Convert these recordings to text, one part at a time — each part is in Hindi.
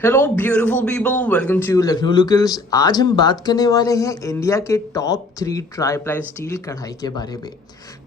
Hello beautiful people, welcome to Lucknow locals. आज हम बात करने वाले हैं इंडिया के टॉप 3 ट्राईप्लाई स्टील कढ़ाई के बारे में।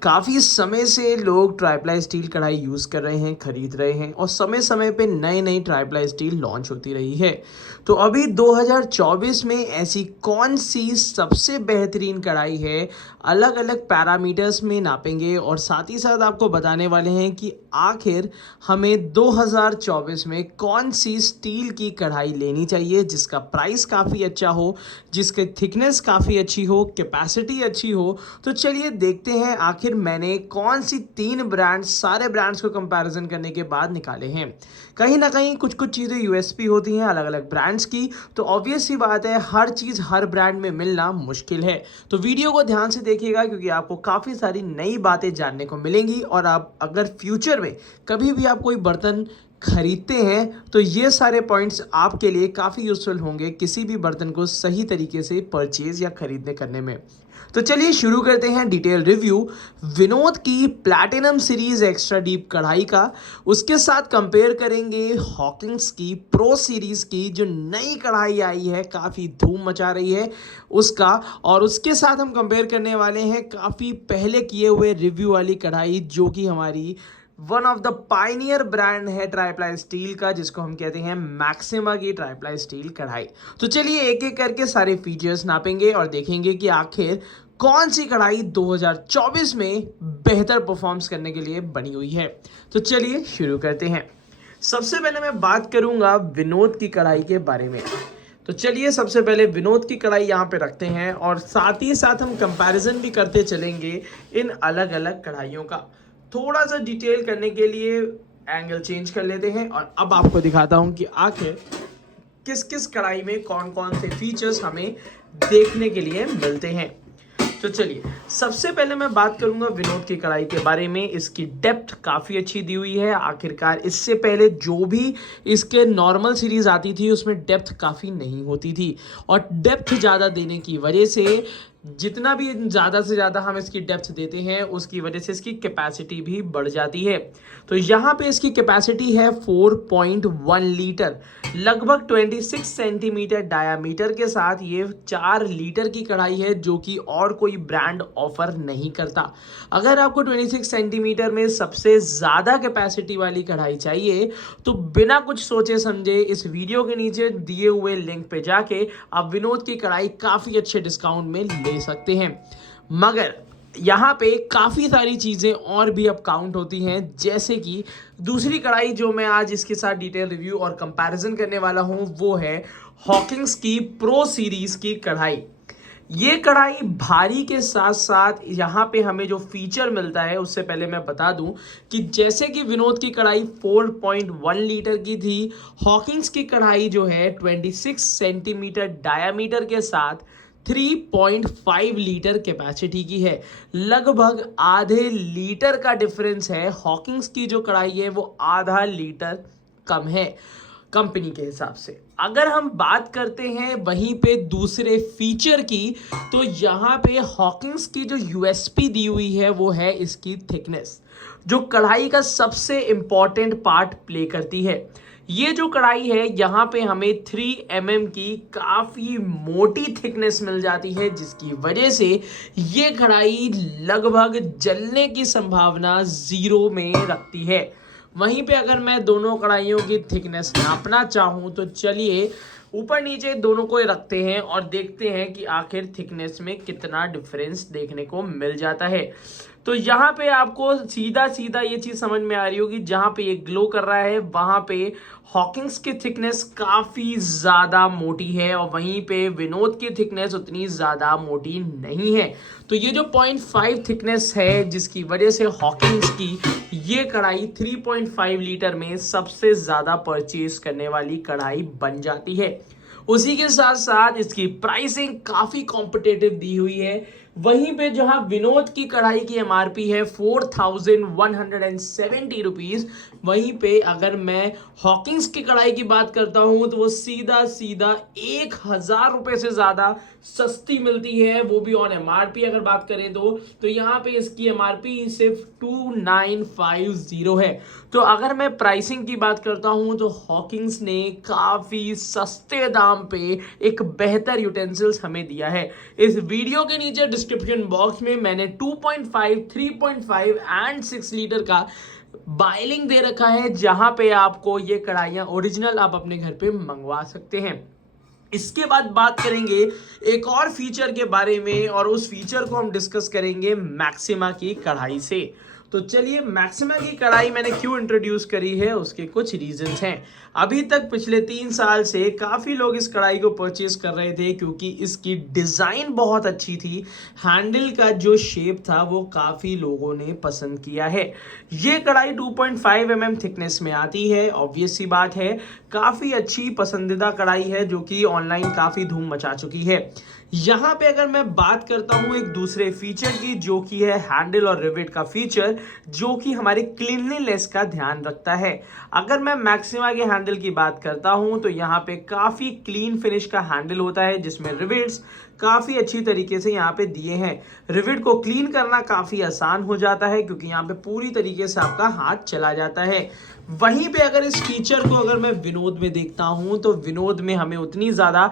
काफ़ी समय से लोग ट्राईप्लाई स्टील कढ़ाई यूज़ कर रहे हैं, खरीद रहे हैं और समय समय पे नई नई ट्राईप्लाई स्टील लॉन्च होती रही है। तो अभी 2024 में ऐसी कौन सी सबसे बेहतरीन कढ़ाई है, अलग अलग पैरामीटर्स में नापेंगे और साथ ही साथ आपको बताने वाले हैं कि आखिर हमें 2024 में कौन सी स्टील की कढ़ाई लेनी चाहिए जिसका प्राइस काफ़ी अच्छा हो, जिसकी थिकनेस काफ़ी अच्छी हो, कैपेसिटी अच्छी हो। तो चलिए देखते हैं आखिर मैंने कौन सी 3 ब्रांड्स, सारे ब्रांड्स को कंपैरिजन करने के बाद निकाले हैं। कहीं ना कहीं कुछ कुछ चीज़ें यूएसपी होती हैं अलग अलग ब्रांड्स की, तो ऑब्वियस सी बात है हर चीज़ हर ब्रांड में मिलना मुश्किल है। तो वीडियो को ध्यान से देखिएगा क्योंकि आपको काफ़ी सारी नई बातें जानने को मिलेंगी और आप अगर फ्यूचर में कभी भी आप कोई बर्तन खरीदते हैं तो ये सारे पॉइंट्स आपके लिए काफ़ी यूजफुल होंगे किसी भी बर्तन को सही तरीके से परचेज या खरीदने करने में। तो चलिए शुरू करते हैं डिटेल रिव्यू विनोद की प्लैटिनम सीरीज एक्स्ट्रा डीप कढ़ाई का। उसके साथ कंपेयर करेंगे हॉकिंग्स की प्रो सीरीज की जो नई कढ़ाई आई है, काफ़ी धूम मचा रही है उसका। और उसके साथ हम कंपेयर करने वाले हैं काफ़ी पहले किए हुए रिव्यू वाली कढ़ाई जो कि हमारी one of the pioneer brand है ट्राईप्लाई स्टील का, जिसको हम कहते हैं मैक्सिमा की ट्राईप्लाई स्टील कढ़ाई। तो चलिए एक एक करके सारे फीचर्स नापेंगे और देखेंगे कि आखिर कौन सी कढ़ाई 2024 में बेहतर परफॉर्म्स करने के लिए बनी हुई है। तो चलिए शुरू करते हैं। सबसे पहले मैं बात करूंगा विनोद की कढ़ाई के बारे में। तो चलिए सबसे पहले विनोद की कढ़ाई यहाँ पे रखते हैं और साथ ही साथ हम कंपैरिजन भी करते चलेंगे इन अलग अलग कढ़ाइयों का। थोड़ा सा डिटेल करने के लिए एंगल चेंज कर लेते हैं और अब आपको दिखाता हूं कि आखिर किस किस कढ़ाई में कौन कौन से फीचर्स हमें देखने के लिए मिलते हैं। तो चलिए सबसे पहले मैं बात करूंगा विनोद की कढ़ाई के बारे में। इसकी डेप्थ काफ़ी अच्छी दी हुई है। आखिरकार इससे पहले जो भी इसके नॉर्मल सीरीज आती थी उसमें डेप्थ काफ़ी नहीं होती थी और डेप्थ ज़्यादा देने की वजह से जितना भी ज़्यादा से ज़्यादा हम इसकी डेप्थ देते हैं उसकी वजह से इसकी कैपेसिटी भी बढ़ जाती है। तो यहाँ पे इसकी कैपेसिटी है 4.1 लीटर, लगभग 26 सेंटीमीटर डायामीटर के साथ ये 4 लीटर की कढ़ाई है जो कि और कोई ब्रांड ऑफर नहीं करता। अगर आपको 26 सेंटीमीटर में सबसे ज़्यादा कैपेसिटी वाली कढ़ाई चाहिए तो बिना कुछ सोचे समझे इस वीडियो के नीचे दिए हुए लिंक पे जाके आप विनोद की कढ़ाई काफ़ी अच्छे डिस्काउंट में ले सकते हैं। मगर यहाँ पे काफ़ी सारी चीज़ें और भी अब काउंट होती हैं, जैसे कि दूसरी कढ़ाई जो मैं आज इसके साथ डिटेल रिव्यू और कंपैरिजन करने वाला हूँ वो है हॉकिंग्स की प्रो सीरीज की कढ़ाई। ये कढ़ाई भारी के साथ साथ यहाँ पे हमें जो फीचर मिलता है उससे पहले मैं बता दूं कि जैसे कि विनोद की कढ़ाई 4.1 लीटर की थी, हॉकिंग्स की कढ़ाई जो है 26 सेंटीमीटर डायामीटर के साथ 3.5 लीटर कैपेसिटी की है। लगभग आधे लीटर का डिफरेंस है। हॉकिंग्स की जो कढ़ाई है वो आधा लीटर कम है कंपनी के हिसाब से। अगर हम बात करते हैं वहीं पे दूसरे फीचर की, तो यहाँ पे हॉकिंग्स की जो यूएसपी दी हुई है वो है इसकी थिकनेस, जो कढ़ाई का सबसे इंपॉर्टेंट पार्ट प्ले करती है। ये जो कढ़ाई है यहाँ पे हमें 3 mm की काफ़ी मोटी थिकनेस मिल जाती है, जिसकी वजह से ये कढ़ाई लगभग जलने की संभावना 0 में रखती है। वहीं पे अगर मैं दोनों कढ़ाइयों की थिकनेस नापना चाहूँ तो चलिए ऊपर नीचे दोनों को रखते हैं और देखते हैं कि आखिर थिकनेस में कितना डिफरेंस देखने को मिल जाता है। तो यहाँ पे आपको सीधा सीधा ये चीज़ समझ में आ रही होगी, जहाँ पे ये ग्लो कर रहा है वहाँ पे हॉकिंग्स की थिकनेस काफ़ी ज़्यादा मोटी है और वहीं पे विनोद की थिकनेस उतनी ज़्यादा मोटी नहीं है। तो ये जो 0.5 थिकनेस है जिसकी वजह से हॉकिंग्स की ये कढ़ाई 3.5 लीटर में सबसे ज़्यादा परचेज करने वाली कढ़ाई बन जाती है। उसी के साथ साथ इसकी प्राइसिंग काफ़ी कॉम्पिटिटिव दी हुई है। वहीं पे जहां विनोद की कढ़ाई की एमआरपी है 4170 रुपीज़, वहीं पे अगर मैं हॉकिंग्स की कढ़ाई की बात करता हूं तो वो सीधा सीधा 1000 रुपये से ज़्यादा सस्ती मिलती है, वो भी ऑन एमआरपी अगर बात करें तो यहाँ पे इसकी एमआरपी सिर्फ 2950 है। तो अगर मैं प्राइसिंग की बात करता हूं तो हॉकिंस ने काफ़ी सस्ते दाम पे एक बेहतर यूटेंसिल्स हमें दिया है। इस वीडियो के नीचे डिस्क्रिप्शन बॉक्स में मैंने 2.5, 3.5 एंड 6 लीटर का बाइलिंग दे रखा है, जहां पे आपको ये कढ़ाइयाँ ओरिजिनल आप अपने घर पे मंगवा सकते हैं। इसके बाद बात करेंगे एक और फीचर के बारे में, और उस फीचर को हम डिस्कस करेंगे मैक्सिमा की कढ़ाई से। तो चलिए, मैक्सिमा की कढ़ाई मैंने क्यों इंट्रोड्यूस करी है, उसके कुछ रीजंस हैं। अभी तक पिछले 3 साल से काफ़ी लोग इस कढ़ाई को परचेज कर रहे थे क्योंकि इसकी डिज़ाइन बहुत अच्छी थी। हैंडल का जो शेप था वो काफ़ी लोगों ने पसंद किया है। ये कढ़ाई 2.5 mm थिकनेस में आती है। ऑब्वियस सी बात है, काफ़ी अच्छी पसंदीदा कढ़ाई है जो कि ऑनलाइन काफ़ी धूम मचा चुकी है। यहाँ पे अगर मैं बात करता हूँ एक दूसरे फीचर की, जो कि है हैंडल और रिवेट का फीचर, जो कि हमारे क्लीनलीनेस का ध्यान रखता है। अगर मैं मैक्सिमा के हैंडल की बात करता हूँ तो यहाँ पे काफ़ी क्लीन फिनिश का हैंडल होता है, जिसमें रिवेट्स काफ़ी अच्छी तरीके से यहाँ पे दिए हैं। रिवेट को क्लीन करना काफ़ी आसान हो जाता है क्योंकि यहाँ पे पूरी तरीके से आपका हाथ चला जाता है। वहीं पे अगर इस फीचर को अगर मैं विनोद में देखता हूँ तो विनोद में हमें उतनी ज़्यादा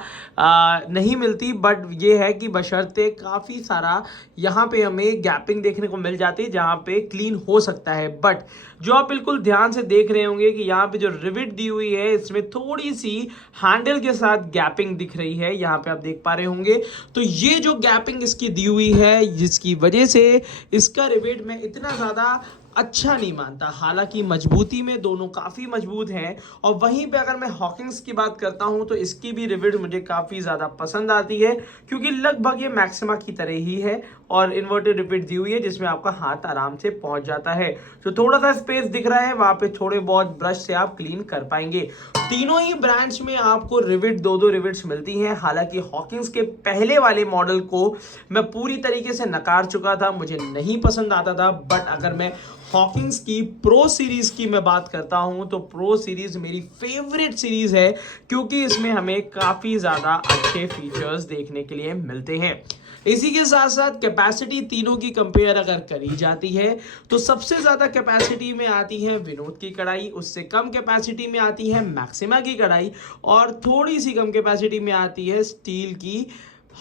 नहीं मिलती, बट ये है कि बशर्ते काफ़ी सारा यहाँ पे हमें गैपिंग देखने को मिल जाती है जहाँ पे क्लीन हो सकता है। बट जो आप बिल्कुल ध्यान से देख रहे होंगे कि यहाँ पे जो रिवेट दी हुई है इसमें थोड़ी सी हैंडल के साथ गैपिंग दिख रही है, यहाँ पे आप देख पा रहे होंगे। तो ये जो गैपिंग इसकी दी हुई है, जिसकी वजह से इसका रिवेट मैं इतना ज़्यादा अच्छा नहीं मानता। हालांकि मजबूती में दोनों काफ़ी मजबूत हैं। और वहीं पे अगर मैं हॉकिंस की बात करता हूं तो इसकी भी रिवेट मुझे काफ़ी ज़्यादा पसंद आती है क्योंकि लगभग ये मैक्सिमा की तरह ही है और इन्वर्टेड रिवेट दी हुई है जिसमें आपका हाथ आराम से पहुंच जाता है। जो थोड़ा सा स्पेस दिख रहा है वहां पे थोड़े बहुत ब्रश से आप क्लीन कर पाएंगे। तीनों ही ब्रांड्स में आपको रिवेट दो रिवेट्स मिलती हैं। हालांकि हॉकिंस के पहले वाले मॉडल को मैं पूरी तरीके से नकार चुका था, मुझे नहीं पसंद आता था। बट अगर मैं हॉकिंस की प्रो सीरीज की मैं बात करता हूं तो प्रो सीरीज मेरी फेवरेट सीरीज है क्योंकि इसमें हमें काफी ज्यादा अच्छे फीचर्स देखने के लिए मिलते हैं। इसी के साथ साथ कैपेसिटी तीनों की कंपेयर अगर करी जाती है तो सबसे ज़्यादा कैपेसिटी में आती है विनोद की कढ़ाई, उससे कम कैपेसिटी में आती है मैक्सिमा की कढ़ाई, और थोड़ी सी कम कैपेसिटी में आती है स्टील की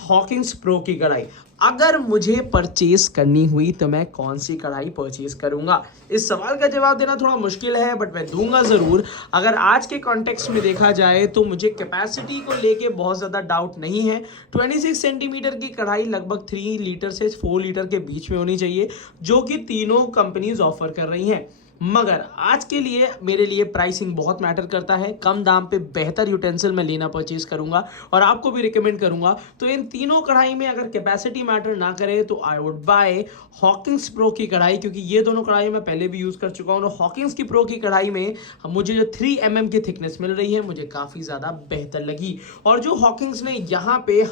हॉकिंस प्रो की कढ़ाई। अगर मुझे परचेस करनी हुई तो मैं कौन सी कढ़ाई परचेस करूंगा, इस सवाल का जवाब देना थोड़ा मुश्किल है, बट मैं दूंगा ज़रूर। अगर आज के कॉन्टेक्स्ट में देखा जाए तो मुझे कैपेसिटी को लेके बहुत ज़्यादा डाउट नहीं है। 26 सेंटीमीटर की कढ़ाई लगभग 3 लीटर से 4 लीटर के बीच में होनी चाहिए, जो कि तीनों कंपनीज ऑफर कर रही हैं। मगर आज के लिए मेरे लिए प्राइसिंग बहुत मैटर करता है। कम दाम पे बेहतर यूटेंसिल मैं लेना परचेज करूंगा और आपको भी रिकमेंड करूंगा। तो इन तीनों कढ़ाई में अगर कैपेसिटी मैटर ना करे तो I would buy Hawkins pro की कढ़ाई, क्योंकि ये दोनों कढ़ाई मैं पहले भी यूज़ कर चुका हूँ। और हॉकिंस की प्रो की कढ़ाई में मुझे जो 3 mm की थिकनेस मिल रही है मुझे काफ़ी ज़्यादा बेहतर लगी। और जो हॉकिंस ने यहाँ पे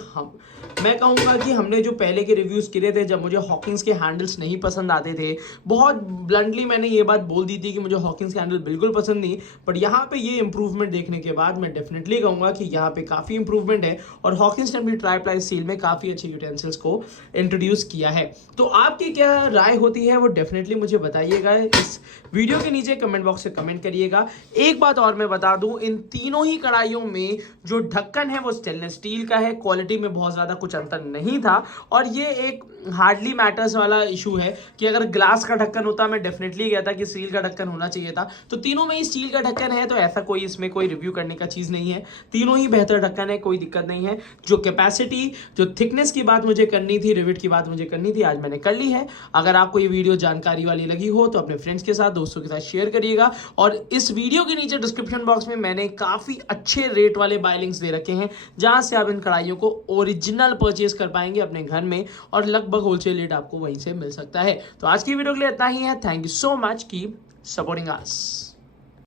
मैं कहूँगा कि हमने जो पहले के रिव्यूज़ किए थे, जब मुझे हॉकिंस के हैंडल्स नहीं पसंद आते थे, बहुत ब्लंटली मैंने ये बात बोल दी थी कि मुझे हॉकिंस के हैंडल बिल्कुल पसंद नहीं। बट यहाँ पे ये इंप्रूवमेंट देखने के बाद मैं डेफिनेटली कहूँगा कि यहाँ पे काफ़ी इंप्रूवमेंट है और हॉकिंस ने भी ट्राईप्लाई स्टील में काफ़ी अच्छे यूटेंसिल्स को इंट्रोड्यूस किया है। तो आपकी क्या राय होती है वो डेफिनेटली मुझे बताइएगा, इस वीडियो के नीचे कमेंट बॉक्स से कमेंट करिएगा। एक बात और मैं बता दूं, इन तीनों ही कढ़ाइयों में जो ढक्कन है वो स्टेनलेस स्टील का है। क्वालिटी में बहुत ज़्यादा कुछ अंतर नहीं था और ये एक हार्डली मैटर्स वाला इशू है कि अगर ग्लास का ढक्कन होता, मैं डेफिनेटली कहता कि स्टील का ढक्कन होना चाहिए था। तो तीनों में ही स्टील का ढक्कन है, तो ऐसा कोई इसमें कोई रिव्यू करने का चीज़ नहीं है। तीनों ही बेहतर ढक्कन है, कोई दिक्कत नहीं है। जो कैपेसिटी, जो थिकनेस की बात मुझे करनी थी, रिवेट की बात मुझे करनी थी, आज मैंने कर ली है। अगर आपको ये वीडियो जानकारी वाली लगी हो तो अपने फ्रेंड्स के साथ, दोस्तों के साथ शेयर करिएगा। और इस वीडियो के नीचे डिस्क्रिप्शन बॉक्स में मैंने काफ़ी अच्छे रेट वाले बाय लिंक्स दे रखे हैं, जहाँ से आप इन कढ़ाइयों को ओरिजिनल परचेज कर पाएंगे अपने घर में और लगभग होलसेल रेट आपको वहीं से मिल सकता है। तो आज की वीडियो के लिए इतना ही है। Thank you so much, keep supporting us.